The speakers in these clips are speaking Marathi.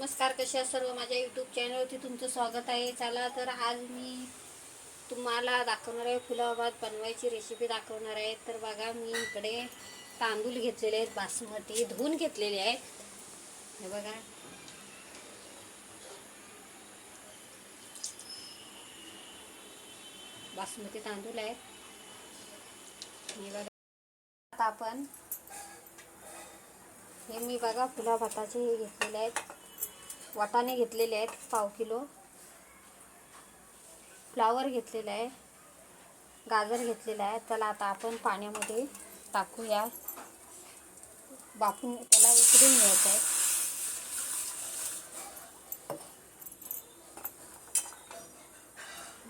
नमस्कार कशा सर्व? माझ्या यूट्यूब चॅनलवरती तुमचं स्वागत आहे. चला तर आज मी तुम्हाला दाखवणार आहे फुलाबाद बनवायची रेसिपी दाखवणार आहे. तर बघा मी इकडे तांदूळ घेतलेले आहेत बासमती धुवून घेतलेले आहेत हे बघा. बासमती तांदूळ आहेत हे बघा. आता आपण हे मी बघा फुला भाताचे हे घेतलेले आहेत. वाटाणे घेतलेले आहेत पाव किलो. फ्लावर घेतलेला आहे गाजर घेतलेला आहे. त्याला आता आपण पाण्यामध्ये टाकूया. बापून त्याला उकडून घ्यायचं आहे.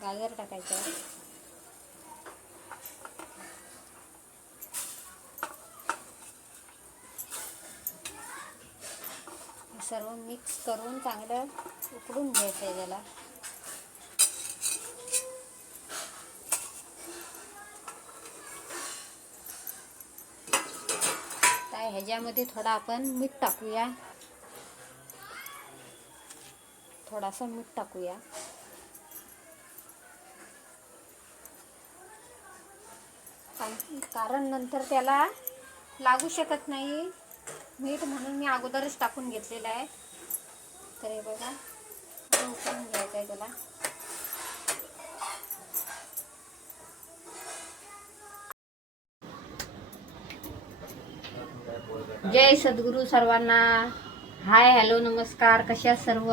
गाजर टाकायचं आहे हे सर्व मिक्स करून चांगलं उकडून घ्यायचं आहे त्याला काय ह्याच्यामध्ये थोडा आपण मीठ टाकूया. थोडासा मीठ टाकूया. कारण- कारण नंतर त्याला लागू शकत नाही. मीठ म्हणून मी अगोदरच टाकून घेतलेलं आहे. तर हे बघा उकळून घ्यायचं आहे त्याला. जय सद्गुरू सर्वांना. हाय हॅलो नमस्कार. कशा सर्व?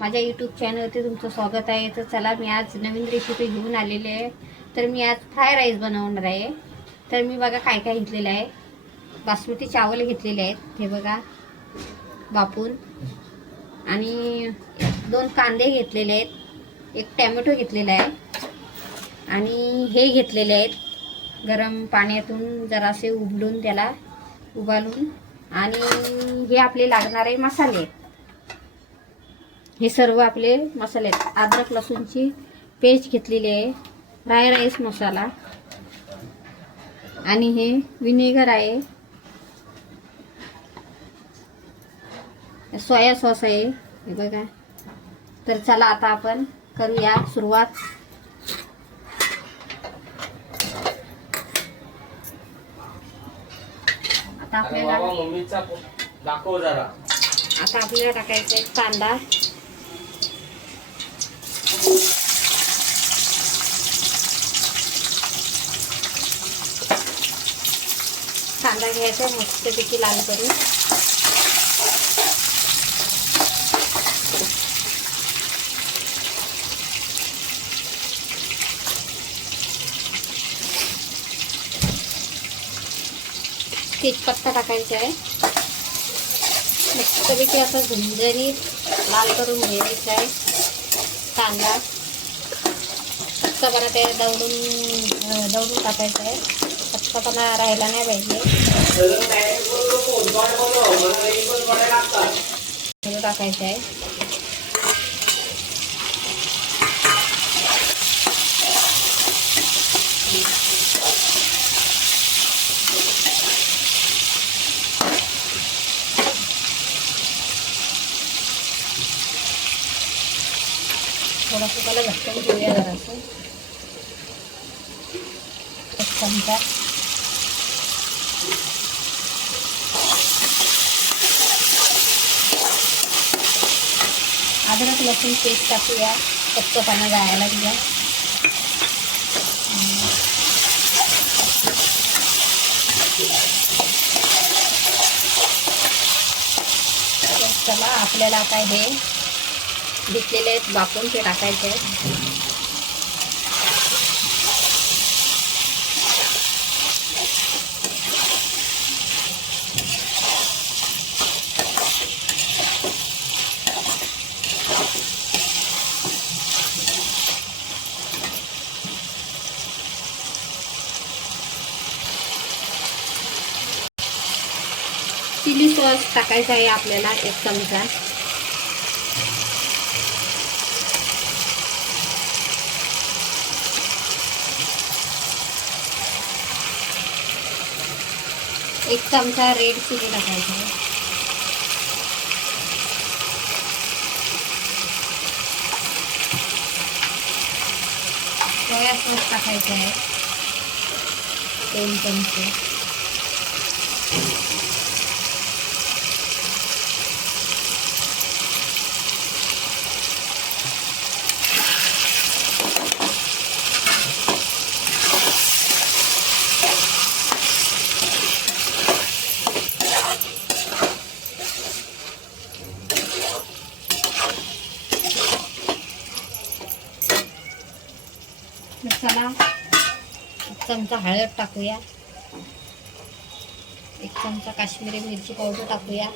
माझ्या यूट्यूब चॅनलवरती तुमचं स्वागत आहे. तर चला मी आज नवीन रेसिपी घेऊन आलेली आहे. तर मी आज फ्राय राईस बनवणार आहे. तर मी बघा काय काय घेतलेलं आहे. बासमती चावल घेतलेले आहेत. हे बघा बापून आणि दोन कांदे घेतलेले आहेत. एक टॅमॅटो घेतलेला आहे. आणि हे घेतलेले आहेत. गरम पाण्यातून जरासे उबलून त्याला उबालून. आणि हे आपले लागणारे मसाले आहेत. हे सर्व आपले मसाले आहेत. अद्रक लसूणची पेस्ट घेतलेली आहे. फ्राय राईस मसाला. आणि हे विनेगर आहे. सोया सॉस आहे. हे बघा. तर चला आता आपण करूया सुरुवात. आता आपल्याला दाखव जरा. आता आपल्याला टाकायचा आहे कांदा. कांदा घ्यायचा मस्तपैकी लाल करून. तेजपत्ता टाकायचा आहे. मस्तपैकी असं झुंझणीत लाल करून घ्यायचा आहे. कांदा कच्चापणा ते दवडून दवडून टाकायचा आहे. कच्चापणा राहायला नाही पाहिजे. टाकायचं आहे. थोडंसं त्याला झटकन घेऊया जरासं एक चमचा. अद्रक लसूण पेस्ट टाकूया. कच्चपणा जायला घ्या तर चला आपल्याला आता हे घेतलेले आहेत बापून ते टाकायचे आहेत. चिली सॉस टाकायचा आहे आपल्याला एक चमचा. एक चमचा रेड चिली टाकायचा. सोया सॉस टाकायचा आहे. दोन चमचे. चमचा हळद टाकूया. एक चमचा काश्मीरी मिरची पावडर टाकूया.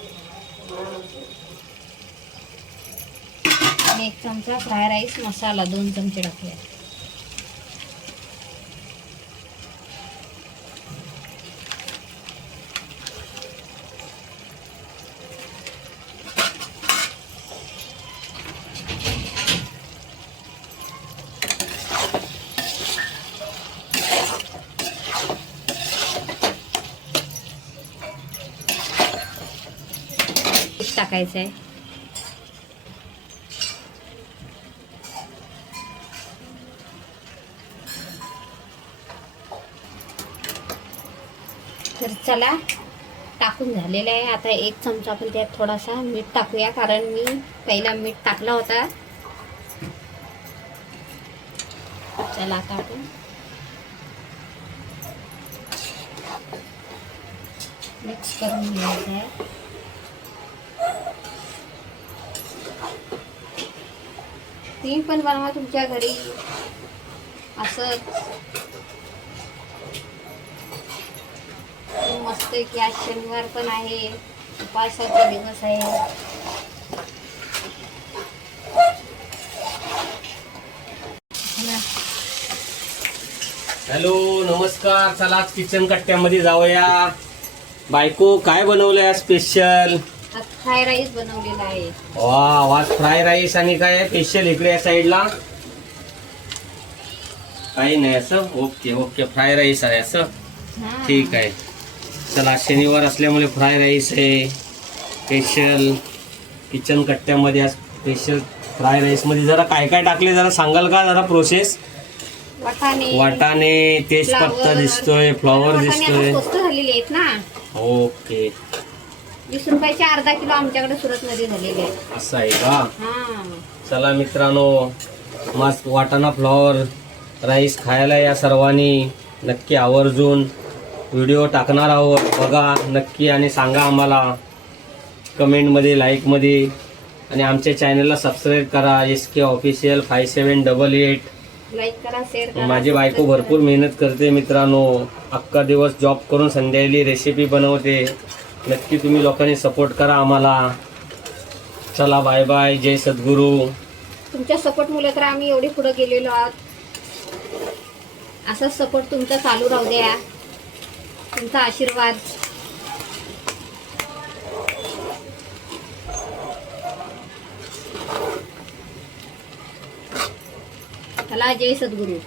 आणि एक चमचा फ्राय राईस मसाला दोन चमचे टाकूया. मीठ टाकायचं आहे तर चला टाकून झालेलं आहे. आता एक चमचा आपण त्यात थोडासा मीठ टाकूया कारण मी पहिला मीठ टाकला होता. चला आता आपण. मिक्स करून घ्यायचं आहे तुम्ही पण बनवा तुमच्या घरी. असंच मस्त की आज शनिवार पण आहे. उपासाचा दिवस आहे. हॅलो नमस्कार. चला आज किचन कट्ट्यामध्ये जाऊया. बायको काय बनवलंय स्पेशल फ्राय राईस बनवलेला आहे. वा फ्राय राईस आणि काय स्पेशल इकडे या साईडला काही नाही असं? ओके ओके फ्राय राईस आहे असं? हा. ठीक आहे. चला शनिवार असल्यामुळे फ्राय राईस आहे. स्पेशल किचन कट्ट्यामध्ये आज स्पेशल फ्राय राईसमध्ये जरा काय काय टाकले जरा सांगाल का जरा प्रोसेस वाटाणे वाटाणे तेजपत्ता. दिसतोय फ्लॉवर वाटाणे दिसतोय. आता स्वस्त झालेले आहेत ना. ओके. वीस रुपयाचे अर्धा किलो आमच्याकडे सुरत मध्ये झालेले आहेत असं आहे का? हा. चला मित्रांनो मस्त वाटाणा फ्लॉवर राईस खायला या सर्वांनी. नक्की आवर्जून व्हिडिओ टाकणार आहोत. बघा नक्की आणि सांगा आम्हाला. कमेंटमध्ये लाईकमध्ये. आणि आमच्या चॅनलला सबस्क्राईब करा. S K official five seven double eight like करा शेअर करा. माझी बायको भरपूर मेहनत करते मित्रांनो. अख्खा दिवस जॉब करून संध्याकाळी रेसिपी बनवते. नक्की तुम्ही लोकांनी सपोर्ट करा आम्हाला. चला बाय बाय जय सद्गुरू. तुमच्या सपोर्ट मुलं तर आम्ही एवढे पुढे गेलेलो आहोत. असाच सपोर्ट तुमचा चालू राहू द्या. तुमचा आशीर्वाद. चला जय सद्गुरू.